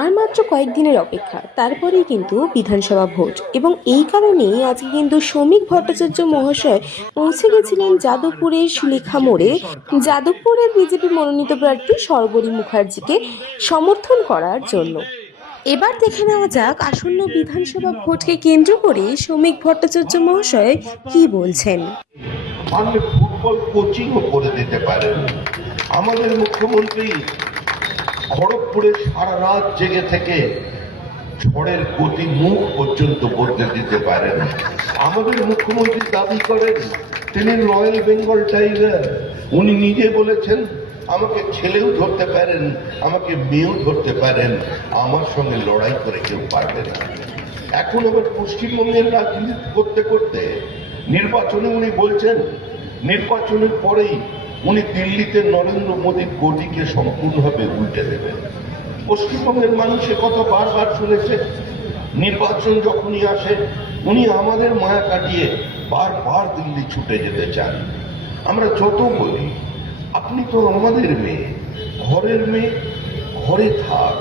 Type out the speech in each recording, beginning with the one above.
আর মাত্র কয়েকদিনের অপেক্ষা, তারপরেই কিন্তু বিধানসভা ভোট। এবং এই কারণেই আজকে কিন্তু শ্রমিক ভট্টাচার্য মহাশয় পৌঁছে গেছিলেন যাদবপুরের শিলিখা মোড়ে যাদবপুরের বিজেপি মনোনীত প্রার্থী সর্বরী মুখার্জিকে সমর্থন করার জন্য। এবার দেখে নেওয়া যাক আসন্ন বিধানসভা ভোটকে কেন্দ্র করে শ্রমিক ভট্টাচার্য মহাশয় কি বলছেন। ফুটবল কোচিংও করে দিতে পারেন। আমাদের মুখ্যমন্ত্রী খড়গপুরে সারা রাত জেগে থেকে ঝড়ের গতি মুখ পর্যন্ত বদলে দিতে পারেন। আমাদের মুখ্যমন্ত্রী দাবি করেন তিনি রয়্যাল বেঙ্গল টাইগার। উনি নিজে বলেছেন আমাকে ছেলেও ধরতে পারেন, আমাকে মেয়েও ধরতে পারেন, আমার সঙ্গে লড়াই করে কেউ পারবে না। এখন আবার পশ্চিমবঙ্গের রাজনীতি করতে করতে নির্বাচনে উনি বলছেন নির্বাচনের পরেই উনি দিল্লিতে নরেন্দ্র মোদীর গদিকে সম্পূর্ণভাবে উল্টে দেবেন। পশ্চিমবঙ্গের মানুষের কথা বারবার শুনেছে। নির্বাচন যখনই আসে উনি আমাদের মায়া কাটিয়ে বারবার দিল্লি ছুটে যেতে চান। আমরা যত বলি আপনি তো আমাদের মেয়ে, ঘরের মেয়ে, ঘরে থাক,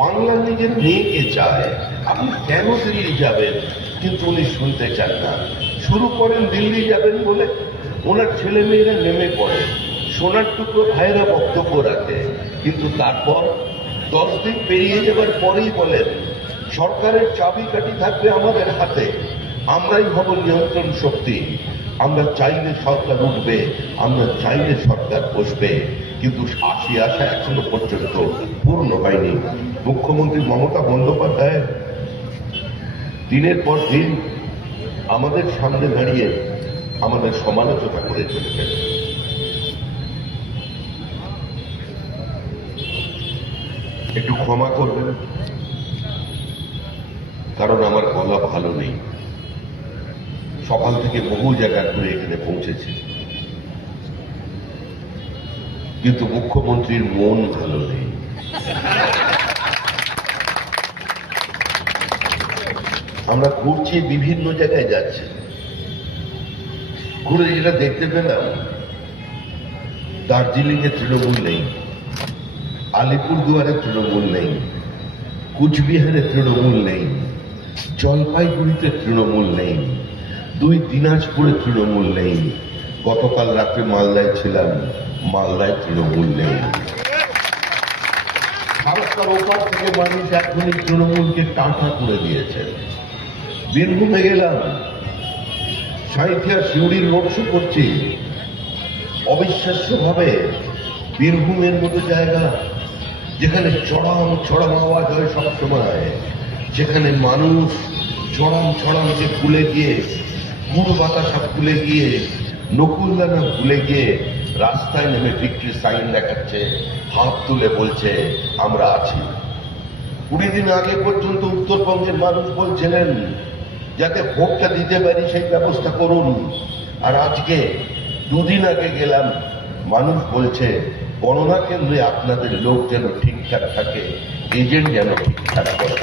বাংলা নিজের মেয়েকে চায়, আপনি কেন দিল্লি যাবেন? কিন্তু উনি শুনতে চান না। শুরু করেন দিল্লি যাবেন বলে, ওনার ছেলে মেয়েরা নেমে পড়ে, সোনার টুকরো ভাইয়েরা বক্তব্য রাখে, কিন্তু তারপর 10 দিন পেরিয়ে যাবার পরেই বলেন সরকারের চাবিকাঠি থাকবে আমাদের হাতে, আমরাই হব নিয়ন্ত্রণ শক্তি, আমরা চাইলে সরকার উঠবে, আমরা চাইলে সরকার বসবে। কিন্তু আশা এখনো পর্যন্ত পূর্ণ হয়নি। মুখ্যমন্ত্রী মমতা বন্দ্যোপাধ্যায় দিনের পর দিন আমাদের সামনে দাঁড়িয়ে আমাদের সমালোচনা করে চলেছেন। একটু ক্ষমা করবেন, কারণ আমার গলা ভালো নেই। সকাল থেকে বহু জায়গা ঘুরে এখানে পৌঁছেছি, কিন্তু মুখ্যমন্ত্রীর মন ভালো নেই। আমরা ঘুরছি, বিভিন্ন জায়গায় যাচ্ছি, ঘুরে যেটা দেখতে পেলাম দার্জিলিং এ তৃণমূল নেই, আলিপুরদুয়ারে তৃণমূল নেই, কুচবিহারে তৃণমূল নেই, জলপাইগুড়িতে তৃণমূল নেই, 2 দিনাজপুরে তৃণমূল নেই, গতকাল রাত্রে মালদায় ছিলাম, মালদায় তৃণমূল নেই। ভারতের ওপার থেকে মানুষ এখনই তৃণমূলকে টাটা করে দিয়েছে। বীরভূমে গেলাম, সাঁইথিয়া শিউড়ির রোড শো করছি, অবিশ্বাস্য ভাবে বীরভূমের মতো জায়গা যেখানে চড়াম আওয়াজ হয় সবসময়, যেখানে মানুষ চড়ামকে ভুলে গিয়ে, গুড় বাতাসা ভুলে গিয়ে, নকুলদানা ভুলে গিয়ে রাস্তায় নেমে বিক্রি সাইন দেখাচ্ছে, হাত তুলে বলছে আমরা আছি। 20 দিন আগে পর্যন্ত উত্তরবঙ্গের মানুষ বলছিলেন যাতে ভোটটা দিতে পারি সেই ব্যবস্থা করুন, আর আজকে 2 দিন আগে গেলাম, মানুষ বলছে গণনা কেন্দ্রে আপনাদের লোক যেন ঠিকঠাক থাকে, এজেন্ট যেন ঠিকঠাক করে।